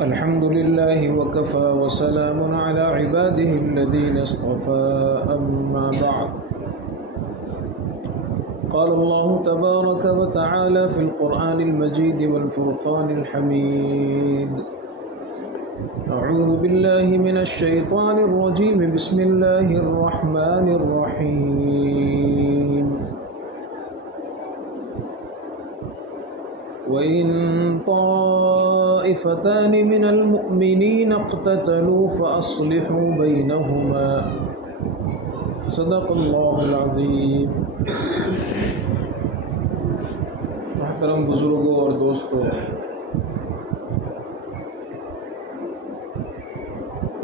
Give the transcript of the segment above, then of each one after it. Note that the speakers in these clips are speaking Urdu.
الحمد لله وكفى وسلام على عباده الذين اصطفى أما بعد قال الله تبارك وتعالى في القرآن المجيد والفرقان الحميد أعوذ بالله من الشيطان الرجيم بسم الله الرحمن الرحيم وإن طائفتان من المؤمنين اقتتلوا فأصلحوا بينهما صدق الله العظيم۔ محترم بزرگوں اور دوستوں،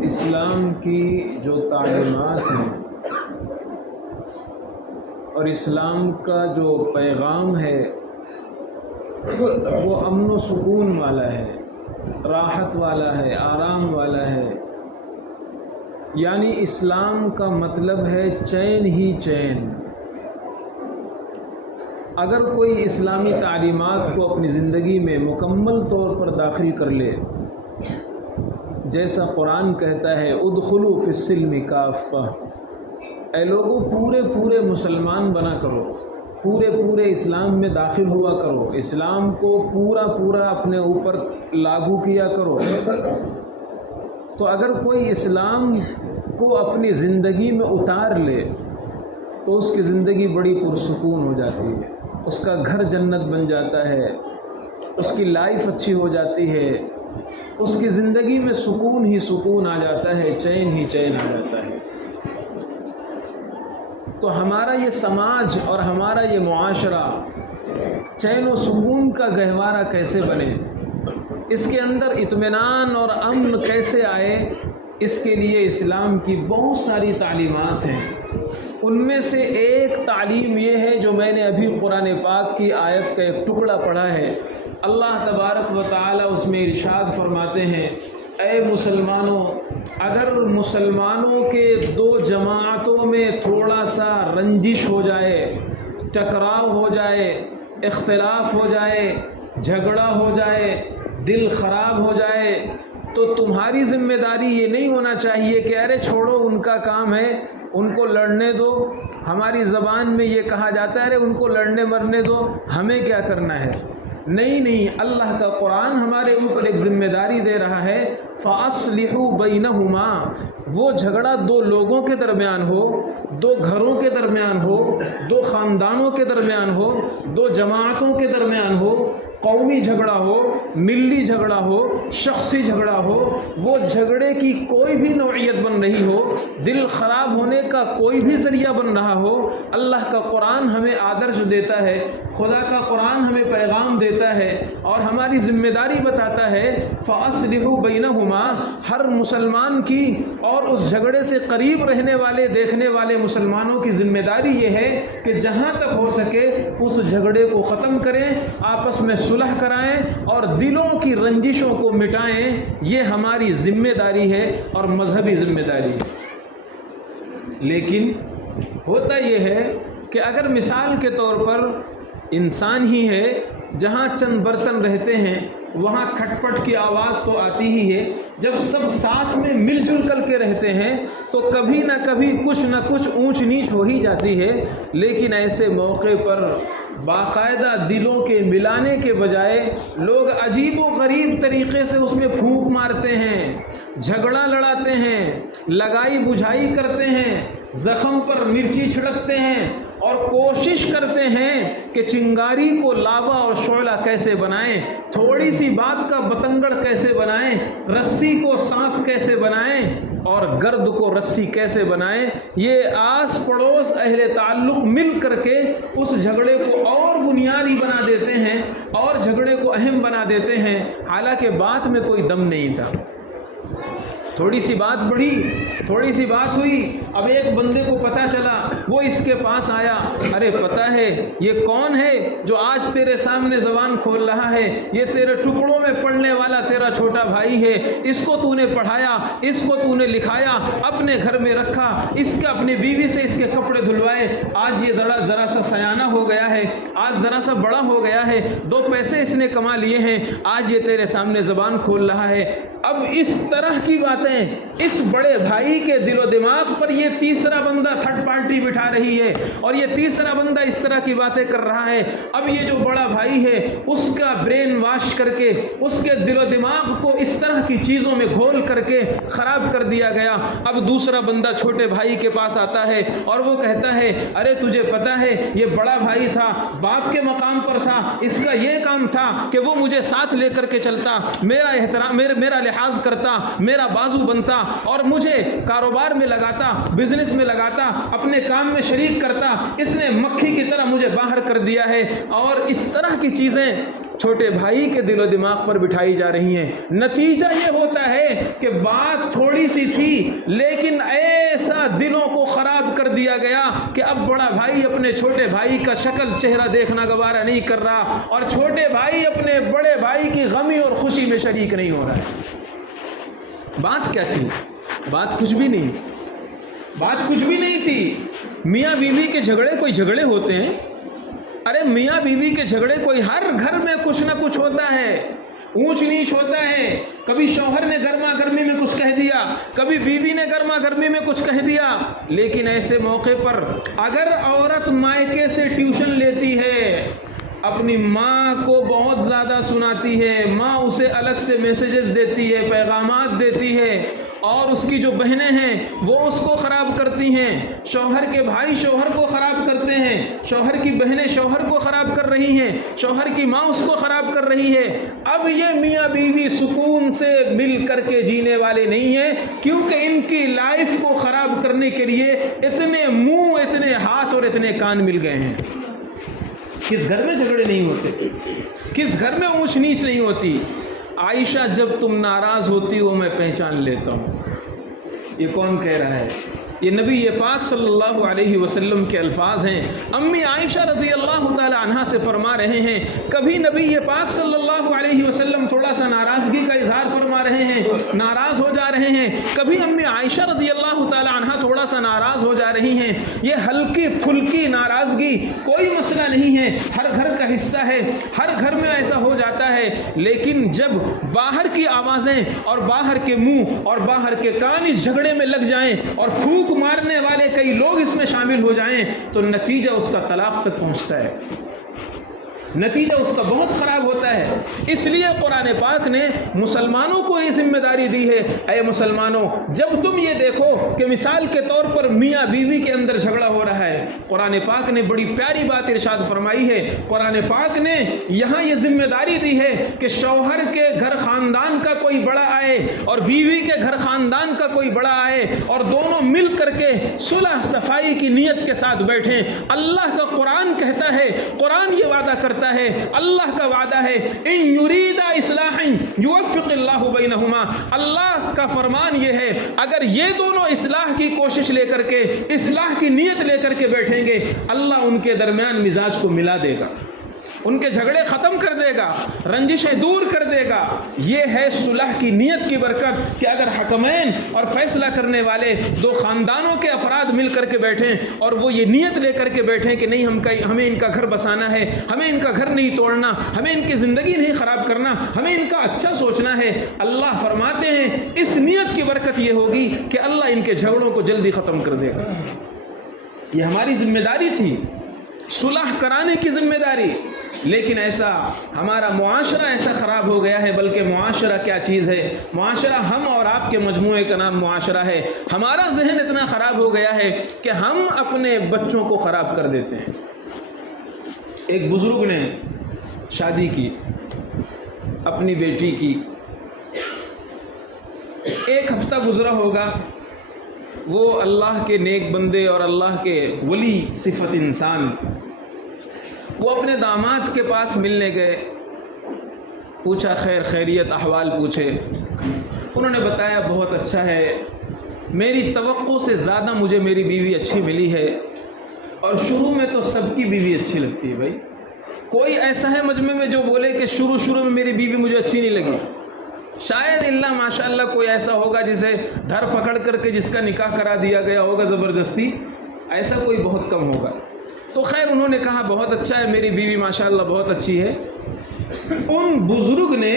اسلام کی جو تعلیمات ہیں اور اسلام کا جو پیغام ہے وہ امن و سکون والا ہے، راحت والا ہے، آرام والا ہے۔ یعنی اسلام کا مطلب ہے چین ہی چین۔ اگر کوئی اسلامی تعلیمات کو اپنی زندگی میں مکمل طور پر داخل کر لے، جیسا قرآن کہتا ہے ادخلوا فی السلم کافہ، اے لوگوں پورے مسلمان بنا کرو، پورے اسلام میں داخل ہوا کرو، اسلام کو پورا اپنے اوپر لاگو کیا کرو۔ تو اگر کوئی اسلام کو اپنی زندگی میں اتار لے تو اس کی زندگی بڑی پرسکون ہو جاتی ہے، اس کا گھر جنت بن جاتا ہے، اس کی لائف اچھی ہو جاتی ہے، اس کی زندگی میں سکون ہی سکون آ جاتا ہے، چین ہی چین آ جاتا ہے۔ تو ہمارا یہ سماج اور ہمارا یہ معاشرہ چین و سکون کا گہوارہ کیسے بنے، اس کے اندر اطمینان اور امن کیسے آئے، اس کے لیے اسلام کی بہت ساری تعلیمات ہیں۔ ان میں سے ایک تعلیم یہ ہے جو میں نے ابھی قرآن پاک کی آیت کا ایک ٹکڑا پڑھا ہے۔ اللہ تبارک و تعالی اس میں ارشاد فرماتے ہیں، اے مسلمانوں، اگر مسلمانوں کے دو جماعتوں میں تھوڑا سا رنجش ہو جائے، ٹکراؤ ہو جائے، اختلاف ہو جائے، جھگڑا ہو جائے، دل خراب ہو جائے، تو تمہاری ذمہ داری یہ نہیں ہونا چاہیے کہ ارے چھوڑو ان کا کام ہے، ان کو لڑنے دو۔ ہماری زبان میں یہ کہا جاتا ہے ارے ان کو لڑنے مرنے دو، ہمیں کیا کرنا ہے۔ نہیں، اللہ کا قرآن ہمارے اوپر ایک ذمہ داری دے رہا ہے، فَأَصْلِحُوا بَيْنَهُمَا۔ وہ جھگڑا دو لوگوں کے درمیان ہو، دو گھروں کے درمیان ہو، دو خاندانوں کے درمیان ہو، دو جماعتوں کے درمیان ہو، قومی جھگڑا ہو، ملی جھگڑا ہو، شخصی جھگڑا ہو، وہ جھگڑے کی کوئی بھی نوعیت بن رہی ہو، دل خراب ہونے کا کوئی بھی ذریعہ بن رہا ہو، اللہ کا قرآن ہمیں آدرش دیتا ہے، خدا کا قرآن ہمیں پیغام دیتا ہے اور ہماری ذمہ داری بتاتا ہے، فَأَصْلِحُوا بَيْنَهُمَا۔ ہر مسلمان کی اور اس جھگڑے سے قریب رہنے والے دیکھنے والے مسلمانوں کی ذمہ داری یہ ہے کہ جہاں تک ہو سکے اس جھگڑے کو ختم کریں، آپس میں صلح کرائیں اور دلوں کی رنجشوں کو مٹائیں۔ یہ ہماری ذمہ داری ہے اور مذہبی ذمہ داری ہے۔ لیکن ہوتا یہ ہے کہ اگر مثال کے طور پر انسان ہی ہے، جہاں چند برتن رہتے ہیں وہاں کھٹ پٹ کی آواز تو آتی ہی ہے۔ جب سب ساتھ میں مل جل کر کے رہتے ہیں تو کبھی نہ کبھی کچھ نہ کچھ اونچ نیچ ہو ہی جاتی ہے۔ لیکن ایسے موقع پر باقاعدہ دلوں کے ملانے کے بجائے لوگ عجیب و غریب طریقے سے اس میں پھونک مارتے ہیں، جھگڑا لڑاتے ہیں، لگائی بجھائی کرتے ہیں، زخم پر مرچی چھڑکتے ہیں اور کوشش کرتے ہیں کہ چنگاری کو لاوا اور شعلہ کیسے بنائیں، تھوڑی سی بات کا بتنگڑ کیسے بنائیں، رسی کو سانپ کیسے بنائیں اور گرد کو رسی کیسے بنائیں۔ یہ آس پڑوس اہل تعلق مل کر کے اس جھگڑے کو اور بنیادی بنا دیتے ہیں اور جھگڑے کو اہم بنا دیتے ہیں، حالانکہ بات میں کوئی دم نہیں تھا۔ تھوڑی سی بات بڑھی تھوڑی سی بات ہوئی، اب ایک بندے کو پتہ چلا، وہ اس کے پاس آیا، ارے پتہ ہے یہ کون ہے جو آج تیرے سامنے زبان کھول رہا ہے؟ یہ تیرے ٹکڑوں میں پڑھنے والا تیرا چھوٹا بھائی ہے، اس کو تو نے پڑھایا، اس کو تو نے لکھایا، اپنے گھر میں رکھا، اس کے اپنی بیوی سے اس کے کپڑے دھلوائے، آج یہ ذرا سا سیانہ ہو گیا ہے، آج ذرا سا بڑا ہو گیا ہے، 2 پیسے اس نے کما لیے ہیں، آج یہ تیرے سامنے زبان کھول رہا ہے۔ اب اس طرح کی باتیں اس بڑے بھائی کے دل و دماغ پر یہ تیسرا بندہ تھرڈ پارٹی بٹھا رہی ہے، اور یہ تیسرا بندہ اس طرح کی باتیں کر رہا ہے۔ اب یہ جو بڑا بھائی ہے اس کا برین واش کر کے، اس کے دل و دماغ کو اس طرح کی چیزوں میں گھول کر کے خراب کر دیا گیا۔ اب دوسرا بندہ چھوٹے بھائی کے پاس آتا ہے اور وہ کہتا ہے، ارے تجھے پتا ہے یہ بڑا بھائی تھا، باپ کے مقام پر تھا، اس کا یہ کام تھا کہ وہ مجھے ساتھ لے کر کے چلتا، میرا احترام، میرا لحاظ کرتا، میرا بازو بنتا اور مجھے کاروبار میں لگاتا، بزنس میں لگاتا، اپنے کام میں شریک کرتا، اس نے مکھی کی طرح مجھے باہر کر دیا ہے۔ اور اس طرح کی چیزیں چھوٹے بھائی کے دل و دماغ پر بٹھائی جا رہی ہیں۔ نتیجہ یہ ہوتا ہے کہ بات تھوڑی سی تھی لیکن ایسا دلوں کو خراب کر دیا گیا کہ اب بڑا بھائی اپنے چھوٹے بھائی کا شکل چہرہ دیکھنا گوارا نہیں کر رہا، اور چھوٹے بھائی اپنے بڑے بھائی کی غمی اور خوشی میں شریک نہیں ہو رہا ہے۔ بات کیا تھی؟ بات کچھ بھی نہیں، بات کچھ بھی نہیں تھی۔ میاں بیوی کے جھگڑے کوئی جھگڑے ہوتے ہیں؟ ارے میاں بیوی کے جھگڑے کوئی، ہر گھر میں کچھ نہ کچھ ہوتا ہے، اونچ نیچ ہوتا ہے، کبھی شوہر نے گرما گرمی میں کچھ کہہ دیا، کبھی بیوی نے گرما گرمی میں کچھ کہہ دیا، لیکن ایسے موقع پر اگر عورت مائکے سے ٹیوشن لیتی ہے، اپنی ماں کو بہت زیادہ سناتی ہے، ماں اسے الگ سے میسیجز دیتی ہے، پیغامات دیتی ہے، اور اس کی جو بہنیں ہیں وہ اس کو خراب کرتی ہیں، شوہر کے بھائی شوہر کو خراب کرتے ہیں، شوہر کی بہنیں شوہر کو خراب کر رہی ہیں، شوہر کی ماں اس کو خراب کر رہی ہے۔ اب یہ میاں بیوی سکون سے مل کر کے جینے والے نہیں ہیں، کیونکہ ان کی لائف کو خراب کرنے کے لیے اتنے منہ، اتنے ہاتھ اور اتنے کان مل گئے ہیں۔ کس گھر میں جھگڑے نہیں ہوتے؟ کس گھر میں اونچ نیچ نہیں ہوتی؟ عائشہ جب تم ناراض ہوتی ہو میں پہچان لیتا ہوں۔ یہ کون کہہ رہا ہے؟ یہ نبی پاک صلی اللہ علیہ وسلم کے الفاظ ہیں۔ امی عائشہ رضی اللہ تعالی عنہا سے فرما رہے ہیں، کبھی نبی پاک صلی اللہ علیہ وسلم تھوڑا سا ناراضگی کا اظہار فرما رہے ہیں، ناراض ہو جا رہے ہیں، کبھی امی عائشہ رضی اللہ تعالی عنہا تھوڑا سا ناراض ہو جا رہی ہیں۔ یہ ہلکی پھلکی ناراضگی کوئی مسئلہ نہیں ہے، ہر گھر کا حصہ ہے، ہر گھر میں ایسا ہو جاتا ہے، لیکن جب باہر کی آوازیں اور باہر کے منہ اور باہر کے کان اس جھگڑے میں لگ جائیں اور پھونک مارنے والے کئی لوگ اس میں شامل ہو جائیں تو نتیجہ اس کا طلاق تک پہنچتا ہے، نتیجہ اس کا بہت خراب ہوتا ہے۔ اس لیے قرآن پاک نے مسلمانوں کو یہ ذمہ داری دی ہے، اے مسلمانوں جب تم یہ دیکھو کہ مثال کے طور پر میاں بیوی کے اندر جھگڑا ہو رہا ہے، قرآن پاک نے بڑی پیاری بات ارشاد فرمائی ہے۔ قرآن پاک نے یہاں یہ ذمہ داری دی ہے کہ شوہر کے گھر خاندان کا کوئی بڑا آئے اور بیوی کے گھر خاندان کا کوئی بڑا آئے اور دونوں مل کر کے صلح صفائی کی نیت کے ساتھ بیٹھیں۔ اللہ کا قرآن کہتا ہے، قرآن یہ وعدہ کرتا ہے، اللہ کا وعدہ ہے، ان یریدا اصلاحا یوفق اللہ بینہما، اللہ کا فرمان یہ ہے اگر یہ دونوں اصلاح کی کوشش لے کر کے، اصلاح کی نیت لے کر کے بیٹھیں گے، اللہ ان کے درمیان مزاج کو ملا دے گا، ان کے جھگڑے ختم کر دے گا، رنجشیں دور کر دے گا۔ یہ ہے صلح کی نیت کی برکت کہ اگر حکمین اور فیصلہ کرنے والے دو خاندانوں کے افراد مل کر کے بیٹھیں اور وہ یہ نیت لے کر کے بیٹھیں کہ نہیں ہمیں ان کا گھر بسانا ہے، ہمیں ان کا گھر نہیں توڑنا، ہمیں ان کی زندگی نہیں خراب کرنا، ہمیں ان کا اچھا سوچنا ہے، اللہ فرماتے ہیں اس نیت کی برکت یہ ہوگی کہ اللہ ان کے جھگڑوں کو جلدی ختم کر دے گا۔ یہ ہماری ذمہ داری تھی، صلح کرانے کی ذمہ داری، لیکن ایسا ہمارا معاشرہ ایسا خراب ہو گیا ہے، بلکہ معاشرہ کیا چیز ہے، معاشرہ ہم اور آپ کے مجموعے کا نام معاشرہ ہے۔ ہمارا ذہن اتنا خراب ہو گیا ہے کہ ہم اپنے بچوں کو خراب کر دیتے ہیں۔ ایک بزرگ نے شادی کی، اپنی بیٹی کی، 1 ہفتہ گزرا ہوگا، وہ اللہ کے نیک بندے اور اللہ کے ولی صفت انسان، وہ اپنے داماد کے پاس ملنے گئے، پوچھا خیر خیریت، احوال پوچھے، انہوں نے بتایا بہت اچھا ہے، میری توقع سے زیادہ مجھے میری بیوی اچھی ملی ہے. اور شروع میں تو سب کی بیوی اچھی لگتی ہے بھائی. کوئی ایسا ہے مجمع میں جو بولے کہ شروع میں میری بیوی مجھے اچھی نہیں لگی؟ شاید اللہ ماشاء اللہ کوئی ایسا ہوگا جسے دھر پکڑ کر کے جس کا نکاح کرا دیا گیا ہوگا زبردستی، ایسا کوئی بہت کم ہوگا. تو خیر انہوں نے کہا بہت اچھا ہے، میری بیوی ماشاء اللہ بہت اچھی ہے. ان بزرگ نے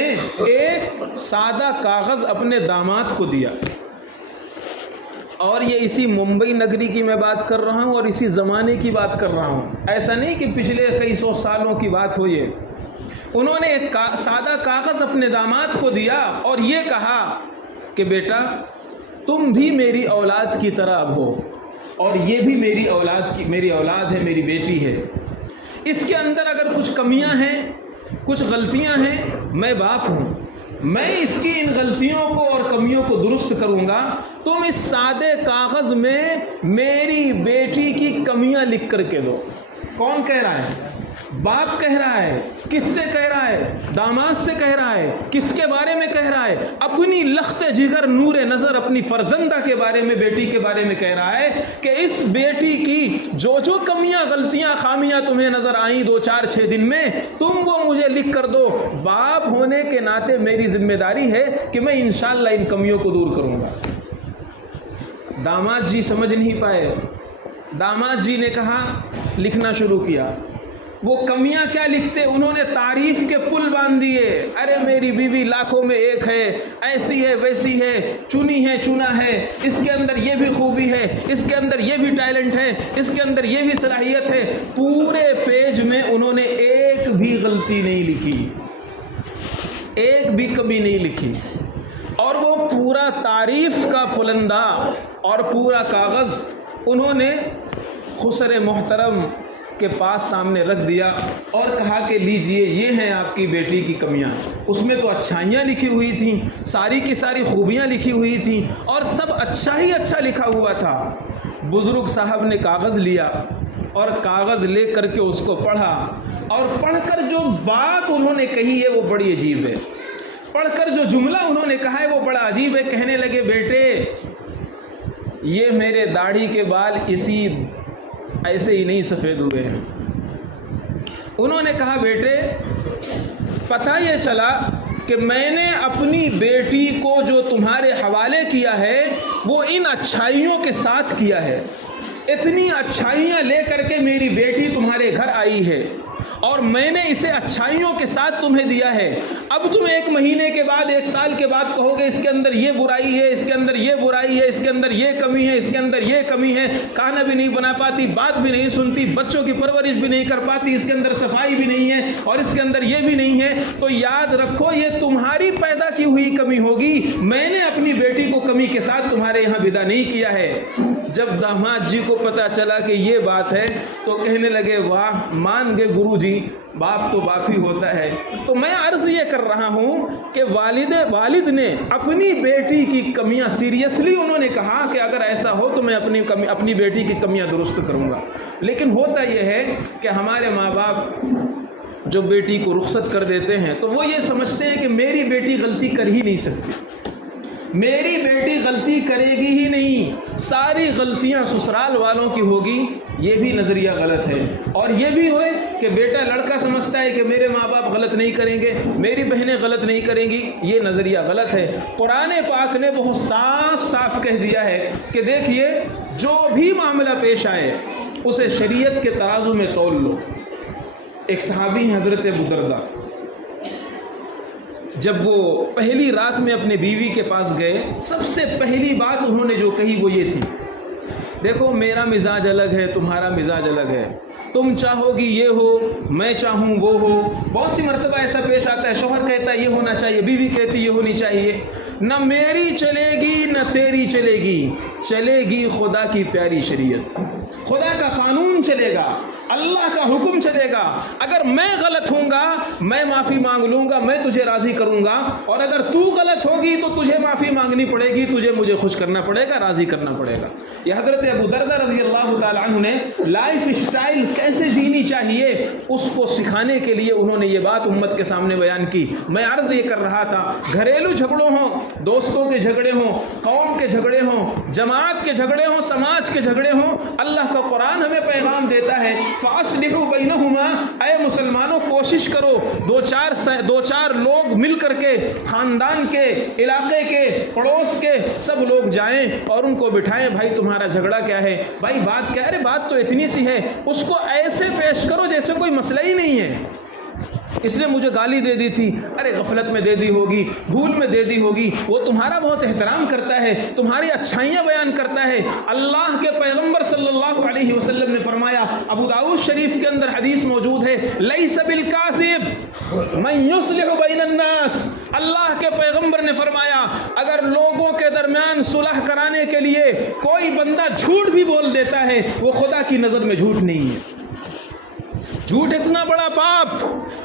ایک سادہ کاغذ اپنے داماد کو دیا، اور یہ اسی ممبئی نگری کی میں بات کر رہا ہوں اور اسی زمانے کی بات کر رہا ہوں، ایسا نہیں کہ پچھلے کئی سو سالوں کی بات ہو. یہ انہوں نے ایک سادہ کاغذ اپنے داماد کو دیا اور یہ کہا کہ بیٹا تم بھی میری اولاد کی طرح اب ہو، اور یہ بھی میری اولاد ہے، میری بیٹی ہے. اس کے اندر اگر کچھ کمیاں ہیں، کچھ غلطیاں ہیں، میں باپ ہوں، میں اس کی ان غلطیوں کو اور کمیوں کو درست کروں گا. تم اس سادے کاغذ میں میری بیٹی کی کمیاں لکھ کر کے دو. کون کہہ رہا ہے؟ باپ کہہ رہا ہے. کس سے کہہ رہا ہے؟ داماد سے کہہ رہا ہے. کس کے بارے میں کہہ رہا ہے؟ اپنی لخت جگر نور نظر اپنی فرزندہ کے بارے میں، بیٹی کے بارے میں کہہ رہا ہے کہ اس بیٹی کی جو کمیاں، غلطیاں، خامیاں تمہیں نظر آئیں 2 4 6 دن میں، تم وہ مجھے لکھ کر دو. باپ ہونے کے ناطے میری ذمہ داری ہے کہ میں انشاءاللہ ان کمیوں کو دور کروں گا. داماد جی سمجھ نہیں پائے. داماد جی نے کہا، لکھنا شروع کیا. وہ کمیاں کیا لکھتے؟ انہوں نے تعریف کے پل باندھ دیے. ارے میری بیوی لاکھوں میں ایک ہے، ایسی ہے، ویسی ہے، چنی ہے، چنا ہے، اس کے اندر یہ بھی خوبی ہے، اس کے اندر یہ بھی ٹیلنٹ ہے، اس کے اندر یہ بھی صلاحیت ہے. پورے پیج میں انہوں نے ایک بھی غلطی نہیں لکھی، ایک بھی کمی نہیں لکھی. اور وہ پورا تعریف کا پلندہ اور پورا کاغذ انہوں نے خسر محترم کے پاس سامنے رکھ دیا اور کہا کہ لیجئے یہ ہیں آپ کی بیٹی کی کمیاں. اس میں تو اچھائیاں لکھی ہوئی تھیں، ساری کی ساری خوبیاں لکھی ہوئی تھیں، اور سب اچھا ہی اچھا لکھا ہوا تھا. بزرگ صاحب نے کاغذ لیا اور کاغذ لے کر کے اس کو پڑھا، اور پڑھ کر جو بات انہوں نے کہی ہے وہ بڑی عجیب ہے. پڑھ کر جو جملہ انہوں نے کہا ہے وہ بڑا عجیب ہے. کہنے لگے بیٹے یہ میرے داڑھی کے بال ایسے ہی نہیں سفید ہوئے ہیں. انہوں نے کہا بیٹے پتہ یہ چلا کہ میں نے اپنی بیٹی کو جو تمہارے حوالے کیا ہے وہ ان اچھائیوں کے ساتھ کیا ہے. اتنی اچھائیاں لے کر کے میری بیٹی تمہارے گھر آئی ہے، اور میں نے اسے اچھائیوں کے ساتھ تمہیں دیا ہے. اب تم 1 مہینے کے بعد، 1 سال کے بعد کہو گے اس کے اندر یہ برائی ہے، اس کے اندر یہ برائی ہے، اس کے اندر یہ کمی ہے، اس کے اندر یہ کمی ہے، کھانا بھی نہیں بنا پاتی، بات بھی نہیں سنتی، بچوں کی پرورش بھی نہیں کر پاتی، اس کے اندر صفائی بھی نہیں ہے، اور اس کے اندر یہ بھی نہیں ہے. تو یاد رکھو یہ تمہاری پیدا کی ہوئی کمی ہوگی. میں نے اپنی بیٹی کو کمی کے ساتھ تمہارے یہاں ودا نہیں کیا ہے. جب داماد جی کو پتا چلا کہ یہ بات ہے تو کہنے لگے واہ مان گئے گرو جی، باپ تو باپ ہی ہوتا ہے. تو میں عرض یہ کر رہا ہوں کہ والد نے اپنی بیٹی کی کمیاں سیریسلی انہوں نے کہا کہ اگر ایسا ہو تو میں اپنی بیٹی کی کمیاں درست کروں گا. لیکن ہوتا یہ ہے کہ ہمارے ماں باپ جو بیٹی کو رخصت کر دیتے ہیں تو وہ یہ سمجھتے ہیں کہ میری بیٹی غلطی کر ہی نہیں سکتی، میری بیٹی غلطی کرے گی ہی نہیں، ساری غلطیاں سسرال والوں کی ہوگی. یہ بھی نظریہ غلط ہے. اور یہ بھی ہوئے کہ بیٹا لڑکا سمجھتا ہے کہ میرے ماں باپ غلط نہیں کریں گے، میری بہنیں غلط نہیں کریں گی. یہ نظریہ غلط ہے. قرآن پاک نے بہت صاف کہہ دیا ہے کہ دیکھیے جو بھی معاملہ پیش آئے اسے شریعت کے ترازو میں تول لو. ایک صحابی ہیں حضرت ابو درداء، جب وہ پہلی رات میں اپنے بیوی کے پاس گئے سب سے پہلی بات انہوں نے جو کہی وہ یہ تھی، دیکھو میرا مزاج الگ ہے، تمہارا مزاج الگ ہے، تم چاہو گی یہ ہو، میں چاہوں وہ ہو. بہت سی مرتبہ ایسا پیش آتا ہے، شوہر کہتا ہے یہ ہونا چاہیے، بیوی کہتی یہ ہونی چاہیے. نہ میری چلے گی نہ تیری چلے گی، چلے گی خدا کی پیاری شریعت، خدا کا قانون چلے گا. اللہ کا حکم چلے گا. اگر میں غلط ہوں گا میں معافی مانگ لوں گا, میں تجھے راضی کروں گا, اور اگر تو غلط ہوگی تو تجھے معافی مانگنی پڑے گی, تجھے مجھے خوش کرنا پڑے گا, راضی کرنا پڑے گا. یہ حضرت ابو دردہ رضی اللہ تعالیٰ عنہ نے لائف اسٹائل کیسے جینی چاہیے اس کو سکھانے کے لیے انہوں نے یہ بات امت کے سامنے بیان کی. میں عرض یہ کر رہا تھا, گھریلو جھگڑوں ہوں, دوستوں کے جھگڑے ہوں, قوم کے جھگڑے ہوں, جماعت کے جھگڑے ہوں, سماج کے جھگڑے ہوں, اللہ کا قرآن ہمیں پیغام دیتا ہے فَأَصْلِحُوا بَيْنَهُمَا, اے مسلمانوں کوشش کرو دو چار لوگ مل کر کے, خاندان کے, علاقے کے, پڑوس کے سب لوگ جائیں اور ان کو بٹھائیں, بھائی تمہارا جھگڑا کیا ہے, بھائی بات کیا ہے, ارے بات تو اتنی سی ہے, اس کو ایسے پیش کرو جیسے کوئی مسئلہ ہی نہیں ہے. اس نے مجھے گالی دے دی تھی, ارے غفلت میں دے دی ہوگی, بھول میں دے دی ہوگی, وہ تمہارا بہت احترام کرتا ہے, تمہاری اچھائیاں بیان کرتا ہے. اللہ کے پیغمبر صلی اللہ علیہ وسلم نے فرمایا, ابو داؤد شریف کے اندر حدیث موجود ہے, لیس بالکاذب من یصلح بین الناس, اللہ کے پیغمبر نے فرمایا اگر لوگوں کے درمیان صلح کرانے کے لیے کوئی بندہ جھوٹ بھی بول دیتا ہے وہ خدا کی نظر میں جھوٹ نہیں ہے. جھوٹ اتنا بڑا پاپ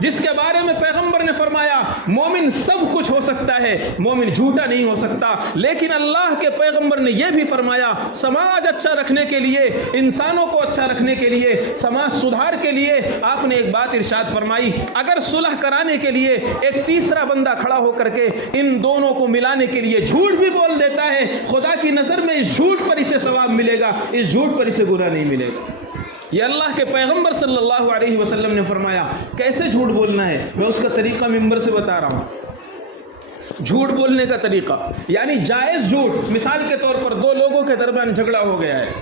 جس کے بارے میں پیغمبر نے فرمایا مومن سب کچھ ہو سکتا ہے, مومن جھوٹا نہیں ہو سکتا. لیکن اللہ کے پیغمبر نے یہ بھی فرمایا سماج اچھا رکھنے کے لیے, انسانوں کو اچھا رکھنے کے لیے, سماج سدھار کے لیے آپ نے ایک بات ارشاد فرمائی, اگر صلح کرانے کے لیے ایک تیسرا بندہ کھڑا ہو کر کے ان دونوں کو ملانے کے لیے جھوٹ بھی بول دیتا ہے, خدا کی نظر میں اس جھوٹ پر اسے ثواب ملے گا, اس جھوٹ پر اسے گناہ نہیں ملے گا. یہ اللہ کے پیغمبر صلی اللہ علیہ وسلم نے فرمایا. کیسے جھوٹ بولنا ہے میں اس کا طریقہ ممبر سے بتا رہا ہوں. جھوٹ بولنے کا طریقہ یعنی جائز جھوٹ. مثال کے طور پر دو لوگوں کے درمیان جھگڑا ہو گیا ہے,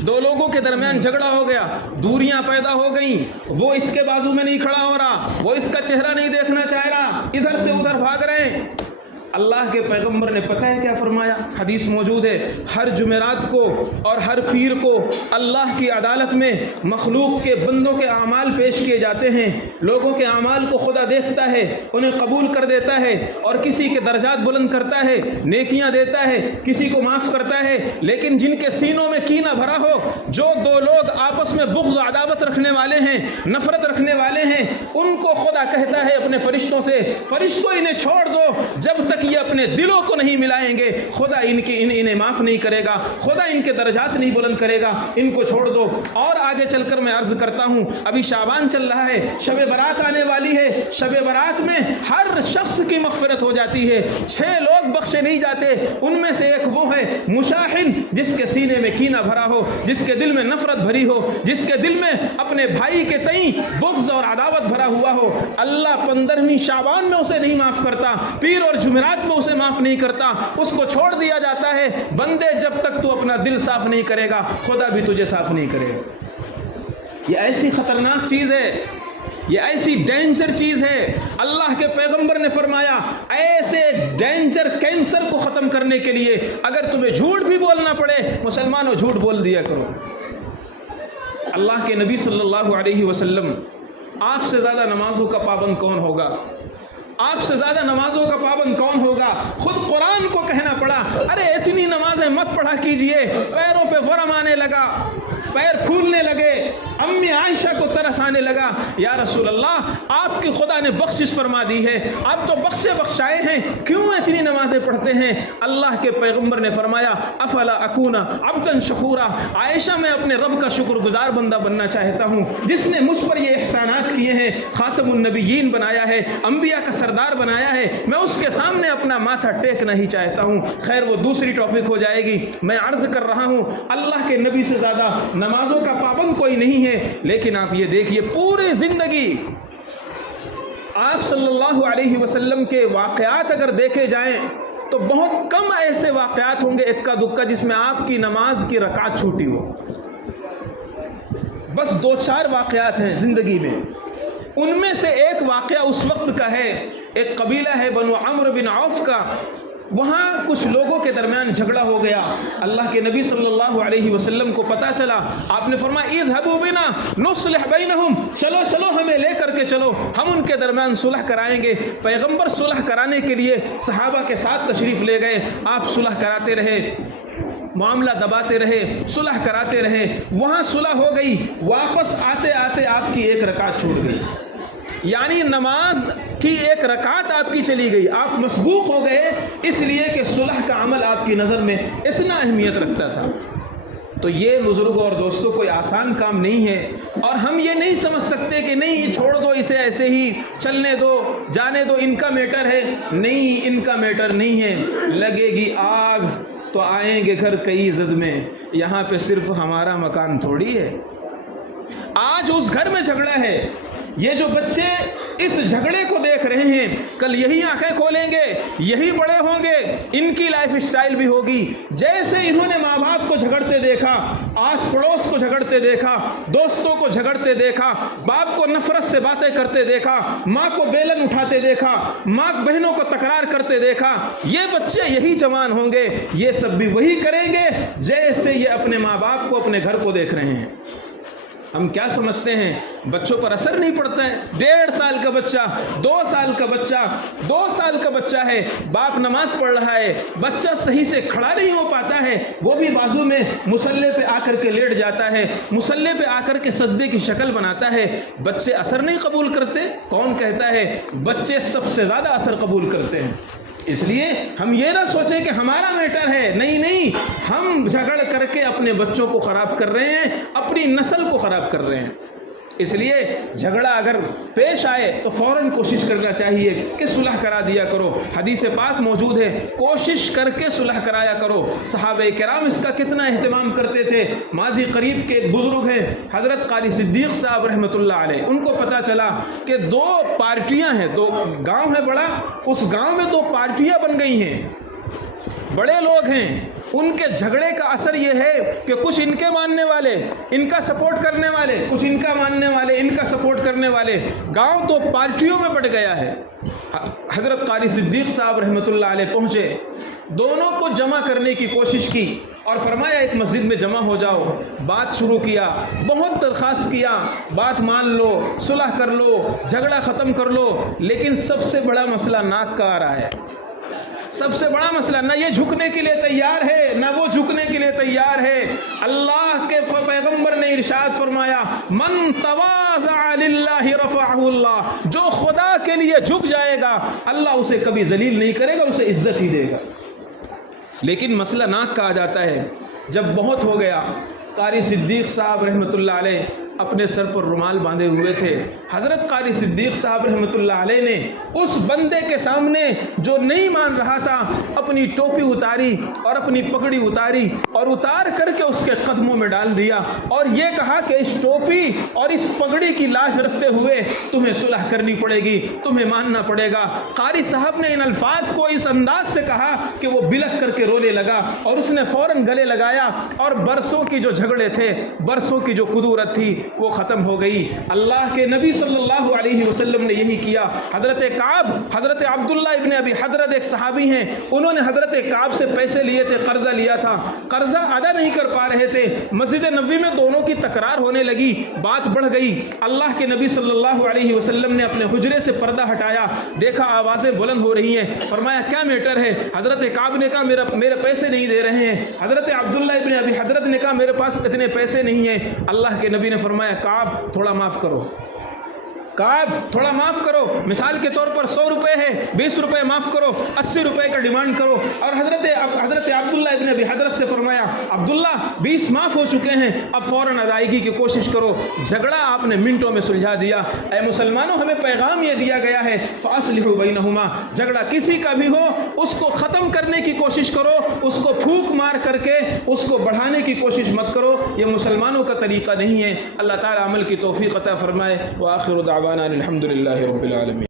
دو لوگوں کے درمیان جھگڑا ہو گیا, دوریاں پیدا ہو گئیں, وہ اس کے بازو میں نہیں کھڑا ہو رہا, وہ اس کا چہرہ نہیں دیکھنا چاہ رہا, ادھر سے ادھر بھاگ رہے ہیں. اللہ کے پیغمبر نے پتہ ہے کیا فرمایا, حدیث موجود ہے, ہر جمعرات کو اور ہر پیر کو اللہ کی عدالت میں مخلوق کے بندوں کے اعمال پیش کیے جاتے ہیں. لوگوں کے اعمال کو خدا دیکھتا ہے, انہیں قبول کر دیتا ہے اور کسی کے درجات بلند کرتا ہے, نیکیاں دیتا ہے, کسی کو معاف کرتا ہے. لیکن جن کے سینوں میں کینہ بھرا ہو, جو دو لوگ آپس میں بغض و عداوت رکھنے والے ہیں, نفرت رکھنے والے ہیں, ان کو خدا کہتا ہے اپنے فرشتوں سے, فرشتوں انہیں چھوڑ دو, جب تک یہ اپنے دلوں کو نہیں ملائیں گے خدا انہیں معاف نہیں کرے گا, خدا ان کے درجات نہیں بلند کرے گا, ان کو چھوڑ دو. اور آگے چل کر میں عرض کرتا ہوں, ابھی شعبان چل رہا ہے, شب برات آنے والی ہے, شب برات میں ہر شخص کی مغفرت ہو جاتی ہے, 6 لوگ بخشے نہیں جاتے, ان میں سے ایک وہ ہے مشاحن جس کے سینے میں کینہ بھرا ہو, جس کے دل میں نفرت بھری ہو, جس کے دل میں اپنے بھائی کے تئیں بغض اور عداوت بھرا ہوا ہو. اللہ 15ویں شعبان میں اسے نہیں معاف کرتا, پیر اور جمعرات میں اسے معاف نہیں کرتا, اس کو چھوڑ دیا جاتا ہے. بندے جب تک تو اپنا دل صاف نہیں کرے گا خدا بھی تجھے صاف نہیں کرے گا. یہ ایسی خطرناک چیز ہے, یہ ایسی ڈینجر چیز ہے. اللہ کے پیغمبر نے فرمایا ایسے ڈینجر کینسر کو ختم کرنے کے لیے اگر تمہیں جھوٹ بھی بولنا پڑے مسلمانوں جھوٹ بول دیا کرو. اللہ کے نبی صلی اللہ علیہ وسلم, آپ سے زیادہ نمازوں کا پابند کون ہوگا, آپ سے زیادہ نمازوں کا پابند کون ہوگا. خود قرآن کو کہنا پڑا ارے اتنی نمازیں مت پڑھا کیجئے, پیروں پہ ورم آنے لگا, پیر پھولنے لگے, امی عائشہ کو ترس آنے لگا. یا رسول اللہ آپ کی خدا نے بخشش فرما دی ہے, آپ تو بخشے بخشائے ہیں, کیوں اتنی نمازیں پڑھتے ہیں. اللہ کے پیغمبر نے فرمایا افلا اکون عبدا شکورا, عائشہ میں اپنے رب کا شکر گزار بندہ بننا چاہتا ہوں جس نے مجھ پر یہ احسانات کیے ہیں, خاتم النبیین بنایا ہے, انبیاء کا سردار بنایا ہے, میں اس کے سامنے اپنا ماتھا ٹیکنا ہی چاہتا ہوں. خیر وہ دوسری ٹاپک ہو جائے گی. میں عرض کر رہا ہوں اللہ کے نبی سے زیادہ نمازوں کا پابند کوئی نہیں ہے. لیکن آپ یہ دیکھیے پوری زندگی آپ صلی اللہ علیہ وسلم کے واقعات اگر دیکھے جائیں تو بہت کم ایسے واقعات ہوں گے اکا دکا جس میں آپ کی نماز کی رکعت چھوٹی ہو. بس 2-4 واقعات ہیں زندگی میں. ان میں سے ایک واقعہ اس وقت کا ہے, ایک قبیلہ ہے بنو عمرو بن عوف کا, وہاں کچھ لوگوں کے درمیان جھگڑا ہو گیا. اللہ کے نبی صلی اللہ علیہ وسلم کو پتہ چلا, آپ نے فرمایا اذهبوا بنا نصلح بینہم, چلو چلو ہمیں لے کر کے چلو, ہم ان کے درمیان صلح کرائیں گے. پیغمبر صلح کرانے کے لیے صحابہ کے ساتھ تشریف لے گئے, آپ صلح کراتے رہے. معاملہ دباتے رہے، صلح کراتے رہے، وہاں صلح ہو گئی، واپس آتے آتے آپ کی ایک رکعت چھوٹ گئی، یعنی نماز کی ایک رکعت آپ کی چلی گئی، آپ مسبوق ہو گئے اس لیے کہ صلح کا عمل آپ کی نظر میں اتنا اہمیت رکھتا تھا۔ تو یہ بزرگوں اور دوستوں کوئی آسان کام نہیں ہے، اور ہم یہ نہیں سمجھ سکتے کہ نہیں چھوڑ دو اسے، ایسے ہی چلنے دو، جانے دو، ان کا میٹر ہے۔ نہیں، ان کا میٹر نہیں ہے۔ لگے گی آگ تو آئیں گے گھر کئی زد میں، یہاں پہ صرف ہمارا مکان تھوڑی ہے۔ آج اس گھر میں جھگڑا ہے، یہ جو بچے اس جھگڑے کو دیکھ رہے ہیں کل یہی آنکھیں کھولیں گے، یہی بڑے ہوں گے، ان کی لائف سٹائل بھی ہوگی۔ جیسے انہوں نے ماں باپ کو جھگڑتے دیکھا، آس پڑوس کو جھگڑتے دیکھا، دوستوں کو جھگڑتے دیکھا، باپ کو نفرت سے باتیں کرتے دیکھا، ماں کو بیلن اٹھاتے دیکھا، ماں بہنوں کو تکرار کرتے دیکھا، یہ بچے یہی جوان ہوں گے، یہ سب بھی وہی کریں گے جیسے یہ اپنے ماں باپ کو، اپنے گھر کو دیکھ رہے ہیں۔ ہم کیا سمجھتے ہیں بچوں پر اثر نہیں پڑتا ہے؟ 1.5 سال کا بچہ، 2 سال کا بچہ، 2 سال کا بچہ ہے، باپ نماز پڑھ رہا ہے، بچہ صحیح سے کھڑا نہیں ہو پاتا ہے، وہ بھی بازو میں مصلے پہ آ کر کے لیٹ جاتا ہے، مصلے پہ آ کر کے سجدے کی شکل بناتا ہے۔ بچے اثر نہیں قبول کرتے؟ کون کہتا ہے؟ بچے سب سے زیادہ اثر قبول کرتے ہیں۔ اس لیے ہم یہ نہ سوچیں کہ ہمارا میٹر ہے، نہیں، ہم جھگڑ کر کے اپنے بچوں کو خراب کر رہے ہیں، اپنی نسل کو خراب کر رہے ہیں۔ اس لیے جھگڑا اگر پیش آئے تو فوراً کوشش کرنا چاہیے کہ صلح کرا دیا کرو۔ حدیث پاک موجود ہے، کوشش کر کے صلح کرایا کرو۔ صحابہ کرام اس کا کتنا اہتمام کرتے تھے۔ ماضی قریب کے ایک بزرگ ہیں حضرت قاری صدیق صاحب رحمۃ اللہ علیہ، ان کو پتہ چلا کہ 2 پارٹیاں ہیں، 2 گاؤں ہے بڑا، اس گاؤں میں 2 پارٹیاں بن گئی ہیں، بڑے لوگ ہیں، ان کے جھگڑے کا اثر یہ ہے کہ کچھ ان کے ماننے والے ان کا سپورٹ کرنے والے، کچھ ان کا ماننے والے ان کا سپورٹ کرنے والے، گاؤں 2 پارٹیوں میں بٹ گیا ہے۔ حضرت قاری صدیق صاحب رحمۃ اللہ علیہ پہنچے، دونوں کو جمع کرنے کی کوشش کی اور فرمایا ایک مسجد میں جمع ہو جاؤ۔ بات شروع کیا، بہت درخواست کیا، بات مان لو، صلح کر لو، جھگڑا ختم کر لو، لیکن سب سے بڑا مسئلہ ناک کا آ رہا ہے۔ سب سے بڑا مسئلہ، نہ یہ جھکنے کے لیے تیار ہے، نہ وہ جھکنے کے لیے تیار ہے۔ اللہ کے پیغمبر نے ارشاد فرمایا، من تواضع للہ رفعہ اللہ، جو خدا کے لیے جھک جائے گا اللہ اسے کبھی ذلیل نہیں کرے گا، اسے عزت ہی دے گا۔ لیکن مسئلہ ناک کا آ جاتا ہے۔ جب بہت ہو گیا، قاری صدیق صاحب رحمۃ اللہ علیہ اپنے سر پر رومال باندھے ہوئے تھے۔ حضرت قاری صدیق صاحب رحمۃ اللہ علیہ نے اس بندے کے سامنے جو نہیں مان رہا تھا اپنی ٹوپی اتاری اور اپنی پگڑی اتاری اور اتار کر کے اس کے قدموں میں ڈال دیا اور یہ کہا کہ اس ٹوپی اور اس پگڑی کی لاج رکھتے ہوئے تمہیں صلح کرنی پڑے گی، تمہیں ماننا پڑے گا۔ قاری صاحب نے ان الفاظ کو اس انداز سے کہا کہ وہ بلک کر کے رونے لگا اور اس نے فوراً گلے لگایا اور برسوں کی جو جھگڑے تھے، برسوں کی جو قدورت تھی وہ ختم ہو گئی۔ اللہ کے نبی صلی اللہ علیہ وسلم نے یہی کیا۔ حضرت کعب، حضرت عبداللہ ابن ابی حضرت ایک صحابی ہیں، انہوں نے حضرت کعب سے پیسے لیے تھے، قرضہ لیا تھا، قرضہ ادا نہیں کر پا رہے تھے۔ مسجد نبوی میں دونوں کی تکرار ہونے لگی، بات بڑھ گئی۔ اللہ کے نبی صلی اللہ علیہ وسلم نے اپنے حجرے سے پردہ ہٹایا، دیکھا آوازیں بلند ہو رہی ہیں، فرمایا کیا میٹر ہے؟ حضرت کعب نے کہا میرے پیسے نہیں دے رہے ہیں۔ حضرت عبداللہ ابن ابی حضرت نے کہا میرے پاس اتنے پیسے نہیں ہیں۔ اللہ کے نبی نے فرمایا کعب تھوڑا معاف کرو، کعب تھوڑا معاف کرو، مثال کے طور پر 100 روپے ہے، 20 روپے معاف کرو، 80 روپے کا ڈیمانڈ کرو۔ اور حضرت عبداللہ ابن ابی حضرت سے فرمایا عبداللہ 20 معاف ہو چکے ہیں، اب فوراً ادائیگی کی کوشش کرو۔ جھگڑا آپ نے منٹوں میں سلجھا دیا۔ اے مسلمانوں، ہمیں پیغام یہ دیا گیا ہے فاصلحوا بینہما، جھگڑا کسی کا بھی ہو اس کو ختم کرنے کی کوشش کرو، اس کو پھونک مار کر کے اس کو بڑھانے کی کوشش مت کرو، یہ مسلمانوں کا طریقہ نہیں ہے۔ اللہ تعالیٰ عمل کی توفیق عطا فرمائے۔ وآخر دعوانا الحمد للہ رب العالمین۔